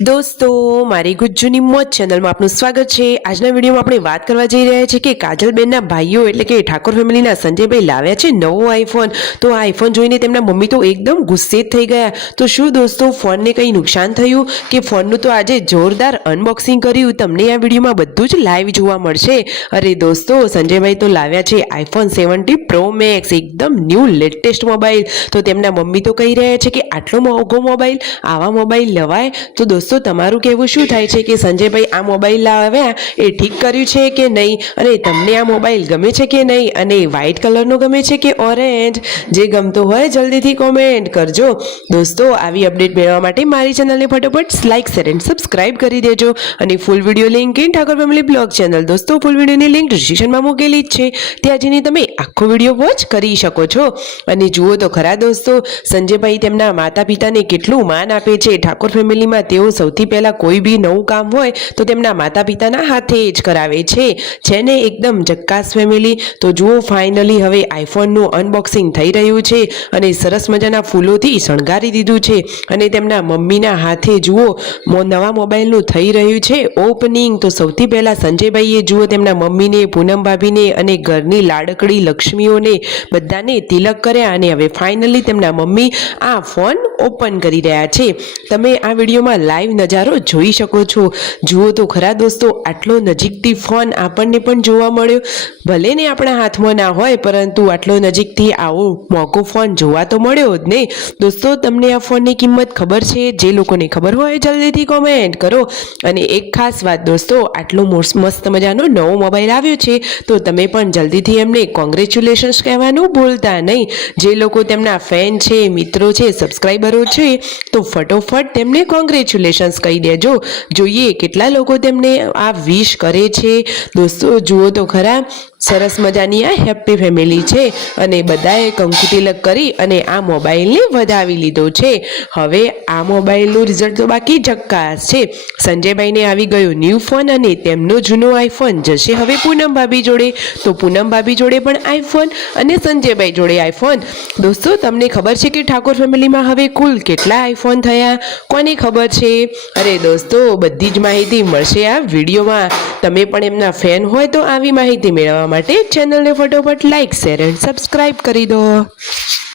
દોસ્તો મારી ગુજ્જુની મોજ ચેનલમાં આપનું સ્વાગત છે। આજના વિડીયોમાં આપણે વાત કરવા જઈ રહ્યા છીએ કે કાજલબેનના ભાઈઓ એટલે કે ઠાકોર ફેમિલીના સંજયભાઈ લાવ્યા છે નવો આઈફોન। તો આ આઈફોન જોઈને તેમના મમ્મી તો એકદમ ગુસ્સે થઈ ગયા। તો શું દોસ્તો ફોનને કંઈ નુકસાન થયું કે ફોનનું તો આજે જોરદાર અનબોક્સિંગ કર્યું, તમને આ વિડીયોમાં બધું જ લાઈવ જોવા મળશે। અરે દોસ્તો સંજયભાઈ તો લાવ્યા છે આઈફોન 70 પ્રો મેક્સ, એકદમ ન્યૂ લેટેસ્ટ મોબાઈલ। તો તેમના મમ્મી તો કહી રહ્યા છે કે આટલો મોંઘો મોબાઈલ, આવા મોબાઈલ લેવાય? તો દોસ્તો તમારું કહેવું શું થાય છે કે સંજયભાઈ આ મોબાઈલ લાવ્યા એ ઠીક કર્યું છે કે નહીં, અને તમને આ મોબાઈલ ગમે છે કે નહીં, અને વ્હાઇટ કલરનો ગમે છે કે ઓરેન્જ? જે ગમતો હોય જલ્દીથી કોમેન્ટ કરજો। દોસ્તો આવી અપડેટ મેળવવા માટે મારી ચેનલને ફટોફટ લાઈક શેર એન્ડ સબસ્ક્રાઇબ કરી દેજો, અને full video link in Thakor family blog channel દોસ્તો ફૂલ વિડીયોની લિંક ડિસ્ક્રિપ્શનમાં મૂકેલી જ છે, ત્યાં જઈને તમે આખો વિડીયો વોચ કરી શકો છો। અને જુઓ તો ખરા દોસ્તો સંજયભાઈ તેમના માતા પિતાને કેટલું માન આપે છે। ઠાકોર ફેમિલીમાં તેઓ સૌથી પહેલા કોઈ બી નવું કામ હોય તો તેમના માતા પિતાના હાથે જ કરાવે છે ને એકદમ જક્કાસ ફેમિલી। તો જુઓ ફાઇનલી હવે આઈફોનનું અનબોક્સિંગ થઈ રહ્યું છે, અને સરસ મજાના ફૂલોથી શણગારી દીધું છે, અને તેમના મમ્મીના હાથે જુઓ નવા મોબાઈલનું થઈ રહ્યું છે ઓપનિંગ। તો સૌથી પહેલા સંજયભાઈએ જુઓ તેમના મમ્મીને, પૂનમ ભાભીને અને ઘરની લાડકડી લક્ષ્મીઓને બધાને તિલક કર્યા, અને હવે ફાઇનલી તેમના મમ્મી આ ફોન ઓપન કરી રહ્યા છે। તમે આ વિડીયોમાં લાઈવ નજારો જોઈ શકો છો। જુઓ તો ખરા દોસ્તો આટલો નજીકથી ફોન આપણને પણ જોવા મળ્યો, ભલે ને આપણા હાથમાં ના હોય પરંતુ આટલો નજીકથી આવો મોંઘો ફોન જોવા તો મળ્યો જ ને। દોસ્તો તમને આ ફોનની કિંમત ખબર છે? જે લોકોને ખબર હોય જલ્દીથી કોમેન્ટ કરો। અને એક ખાસ વાત દોસ્તો, આટલો મસ્ત મજાનો નવો મોબાઈલ આવ્યો છે તો તમે પણ જલ્દીથી એમને કોંગ્રેચ્યુલેશન્સ કહેવાનું ભૂલતા નહીં। જે લોકો તેમના ફેન છે, મિત્રો છે, સબસ્ક્રાઈબરો છે તો ફટોફટ તેમને કોંગ્રેચ્યુલેશન્સ કહી દેજો, જોઈએ કેટલા લોકો તેમને આ વિશ કરે છે। દોસ્તો જુઓ તો ખરા સરસ મજાની આ હેપી ફેમિલી છે, અને બધાએ કંકુ તિલક કરી અને આ મોબાઈલને વધાવી લીધો છે। હવે આ મોબાઈલનું રિઝલ્ટ તો બાકી જક્કાસ છે। સંજયભાઈને આવી ગયો ન્યૂ ફોન, અને તેમનો જૂનો આઈફોન જશે હવે પૂનમ ભાભી જોડે। તો પૂનમ ભાભી જોડે પણ આઈફોન અને સંજયભાઈ જોડે આઈફોન। દોસ્તો તમને ખબર છે કે ઠાકોર ફેમિલીમાં હવે કુલ કેટલા આઈફોન થયા? કોને ખબર છે? અરે દોસ્તો બધી જ માહિતી મળશે આ વિડીયોમાં। તમે પણ એમના ફેન હોય તો આવી માહિતી મેળવવા માટે ચેનલને ફટોફટ લાઈક શેર એન્ડ સબસ્ક્રાઇબ કરી દો।